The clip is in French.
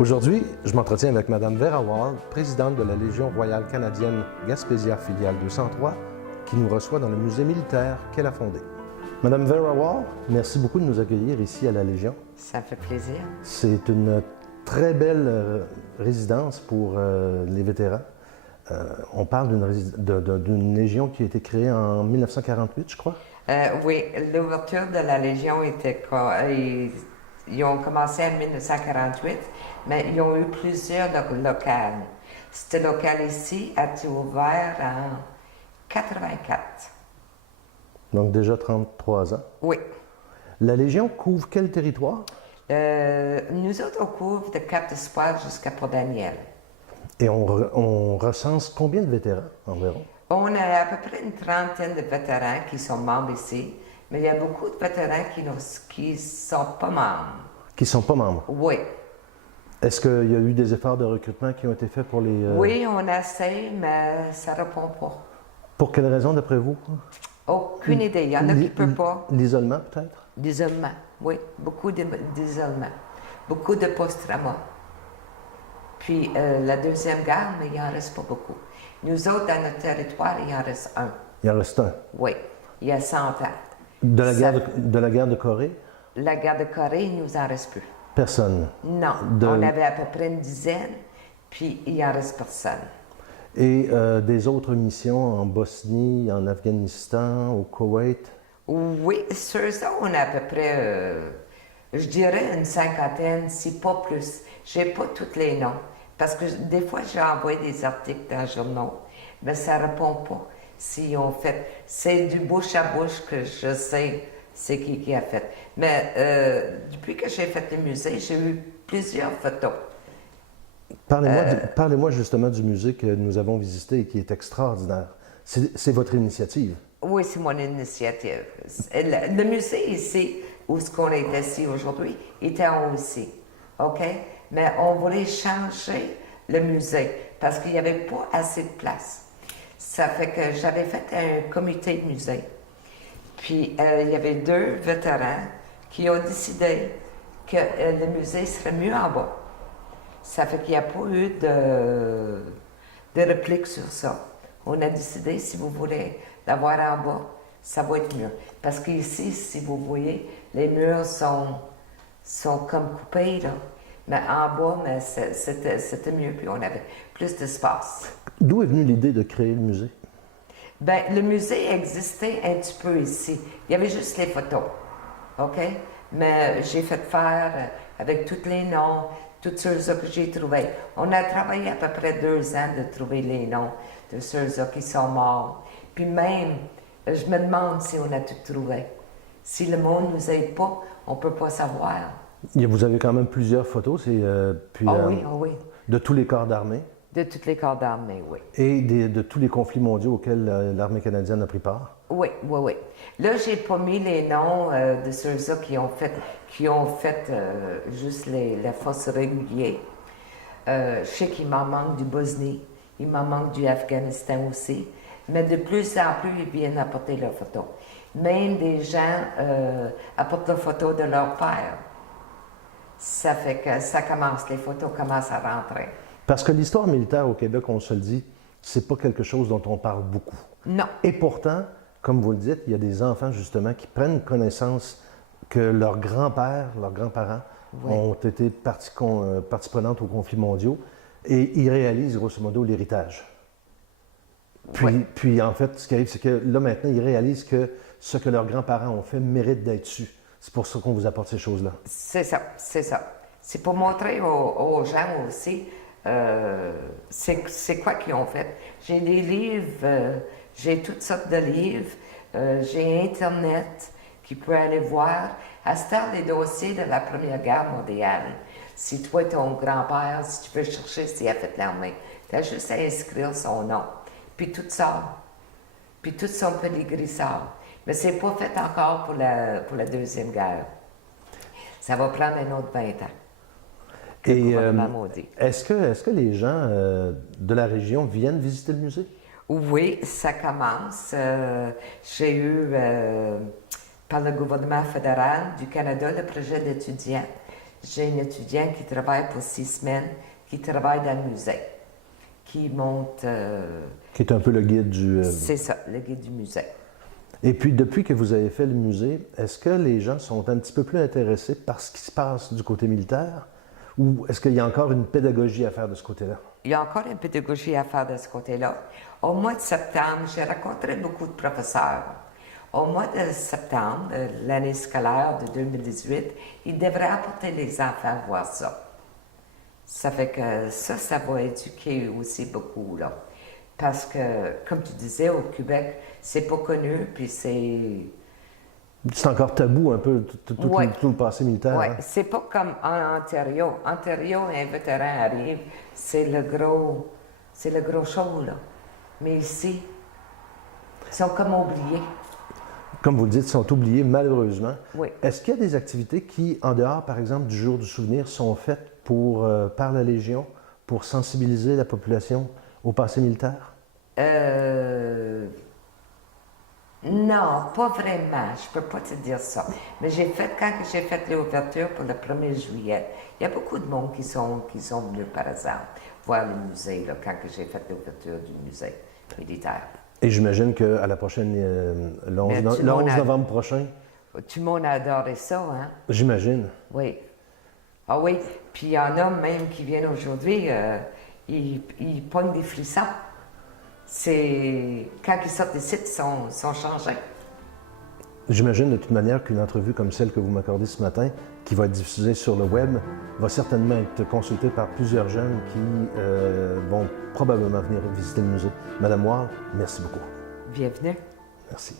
Aujourd'hui, je m'entretiens avec Mme Vera Wall, présidente de la Légion royale canadienne Gaspésia filiale 203, qui nous reçoit dans le musée militaire qu'elle a fondé. Mme Vera Wall, merci beaucoup de nous accueillir ici à la Légion. Ça me fait plaisir. C'est une très belle résidence pour les vétérans. On parle d'une légion qui a été créée en 1948, je crois. Oui, l'ouverture de la Légion était... Ils ont commencé en 1948, mais ils ont eu plusieurs locales. Ce local ici a été ouvert en 84. Donc déjà 33 ans. Oui. La Légion couvre quel territoire? Nous autres, on couvre de Cap-d'Espoir jusqu'à Port-Daniel. Et on recense combien de vétérans environ? On a à peu près une trentaine de vétérans qui sont membres ici, mais il y a beaucoup de vétérans qui ne sont pas membres. Qui ne sont pas membres? Oui. Est-ce qu'il y a eu des efforts de recrutement qui ont été faits pour les... Oui, on essaie, mais ça ne répond pas. Pour quelle raison, d'après vous? Aucune idée. Il y en a qui ne peuvent pas. L'isolement, peut-être? L'isolement, oui. Beaucoup d'isolement. Beaucoup de post-trauma. Puis la Deuxième Guerre, mais il n'en reste pas beaucoup. Nous autres, dans notre territoire, il en reste un. Il en reste un? Oui. Il y a 100 ans. De la guerre de Corée? La guerre de Corée, il ne nous en reste plus. Personne? Non. On avait à peu près une dizaine, puis il n'en reste personne. Et des autres missions en Bosnie, en Afghanistan, au Koweït? Oui, sur ça, on a à peu près, je dirais une cinquantaine, si pas plus. Je n'ai pas tous les noms, parce que des fois, j'ai envoyé des articles dans les journaux, mais ça ne répond pas. Si on fait, c'est du bouche à bouche que je sais c'est qui a fait. Mais depuis que j'ai fait le musée, j'ai eu plusieurs photos. Parlez-moi justement du musée que nous avons visité et qui est extraordinaire. C'est votre initiative? Oui, c'est mon initiative. Le musée ici, où ce qu'on est assis aujourd'hui, était en haut ici. OK? Mais on voulait changer le musée parce qu'il n'y avait pas assez de place. Ça fait que j'avais fait un comité de musée. Puis il y avait deux vétérans qui ont décidé que le musée serait mieux en bas. Ça fait qu'il n'y a pas eu de réplique sur ça. On a décidé, si vous voulez l'avoir en bas, ça va être mieux. Parce qu'ici, si vous voyez, les murs sont comme coupés, là. Mais en bas, mais c'était mieux, puis on avait plus d'espace. D'où est venue l'idée de créer le musée? Bien, le musée existait un petit peu ici. Il y avait juste les photos, OK? Mais j'ai fait faire avec tous les noms, toutes ceux que j'ai trouvés. On a travaillé à peu près 2 ans de trouver les noms de ceux qui sont morts. Puis même, je me demande si on a tout trouvé. Si le monde ne nous aide pas, on ne peut pas savoir. Vous avez quand même plusieurs photos, Oui. De tous les corps d'armée. De tous les corps d'armée, oui. Et de tous les conflits mondiaux auxquels l'armée canadienne a pris part? Oui. Là, j'ai pas mis les noms de ceux-là qui ont fait juste la force régulière. Je sais qu'il m'en manque du Bosnie, il m'en manque du Afghanistan aussi, mais de plus en plus, ils viennent apporter leurs photos. Même des gens apportent leurs photos de leur père. Ça fait que les photos commencent à rentrer. Parce que l'histoire militaire au Québec, on se le dit, c'est pas quelque chose dont on parle beaucoup. Non. Et pourtant, comme vous le dites, il y a des enfants justement qui prennent connaissance que leurs grands-pères, leurs grands-parents ont été partie prenante aux conflits mondiaux et ils réalisent grosso modo l'héritage. Puis en fait, ce qui arrive, c'est que là maintenant, ils réalisent que ce que leurs grands-parents ont fait mérite d'être su. C'est pour ça qu'on vous apporte ces choses-là. C'est ça. C'est pour montrer aux gens aussi c'est quoi qu'ils ont fait. J'ai des livres, j'ai toutes sortes de livres, j'ai Internet qui peut aller voir. À ce temps, les dossiers de la Première Guerre mondiale. Si toi, ton grand-père, si tu veux chercher s'il a fait l'armée, tu as juste à inscrire son nom. Puis tout sort. Puis tout son pedigree sort. Mais c'est pas fait encore pour la Deuxième Guerre. Ça va prendre un autre 20 ans. Et est-ce que les gens de la région viennent visiter le musée? Oui, ça commence. J'ai eu, par le gouvernement fédéral du Canada, le projet d'étudiants. J'ai un étudiant qui travaille pour 6 semaines, qui travaille dans le musée, qui monte... Qui est un peu le guide du... C'est ça, le guide du musée. Et puis, depuis que vous avez fait le musée, est-ce que les gens sont un petit peu plus intéressés par ce qui se passe du côté militaire? Ou est-ce qu'il y a encore une pédagogie à faire de ce côté-là? Il y a encore une pédagogie à faire de ce côté-là. Au mois de septembre, j'ai rencontré beaucoup de professeurs. Au mois de septembre, l'année scolaire de 2018, ils devraient apporter les enfants voir ça. Ça fait que ça va éduquer aussi beaucoup, là. Parce que, comme tu disais, au Québec, c'est pas connu, puis c'est... C'est encore tabou un peu, Ouais. tout le passé militaire. Oui, hein? c'est pas comme en Ontario. Ontario, un vétéran arrive, c'est le gros show, là. Mais ici, ils sont comme oubliés. Comme vous le dites, sont oubliés malheureusement. Oui. Est-ce qu'il y a des activités qui, en dehors, par exemple, du jour du souvenir, sont faites par la Légion pour sensibiliser la population au passé militaire? Non, pas vraiment. Je peux pas te dire ça. Mais quand j'ai fait l'ouverture pour le 1er juillet, il y a beaucoup de monde qui sont venus, par exemple, voir le musée, là, quand j'ai fait l'ouverture du musée militaire. Et j'imagine qu'à la prochaine, le 11 novembre prochain, Tout le monde a adoré ça, hein? j'imagine. Oui. Ah oui. Puis il y en a même qui viennent aujourd'hui, ils pognent des frissons. C'est... Quand ils sortent des sites, ils sont changés. J'imagine de toute manière qu'une entrevue comme celle que vous m'accordez ce matin, qui va être diffusée sur le web, va certainement être consultée par plusieurs jeunes qui vont probablement venir visiter le musée. Madame Wall, merci beaucoup. Bienvenue. Merci.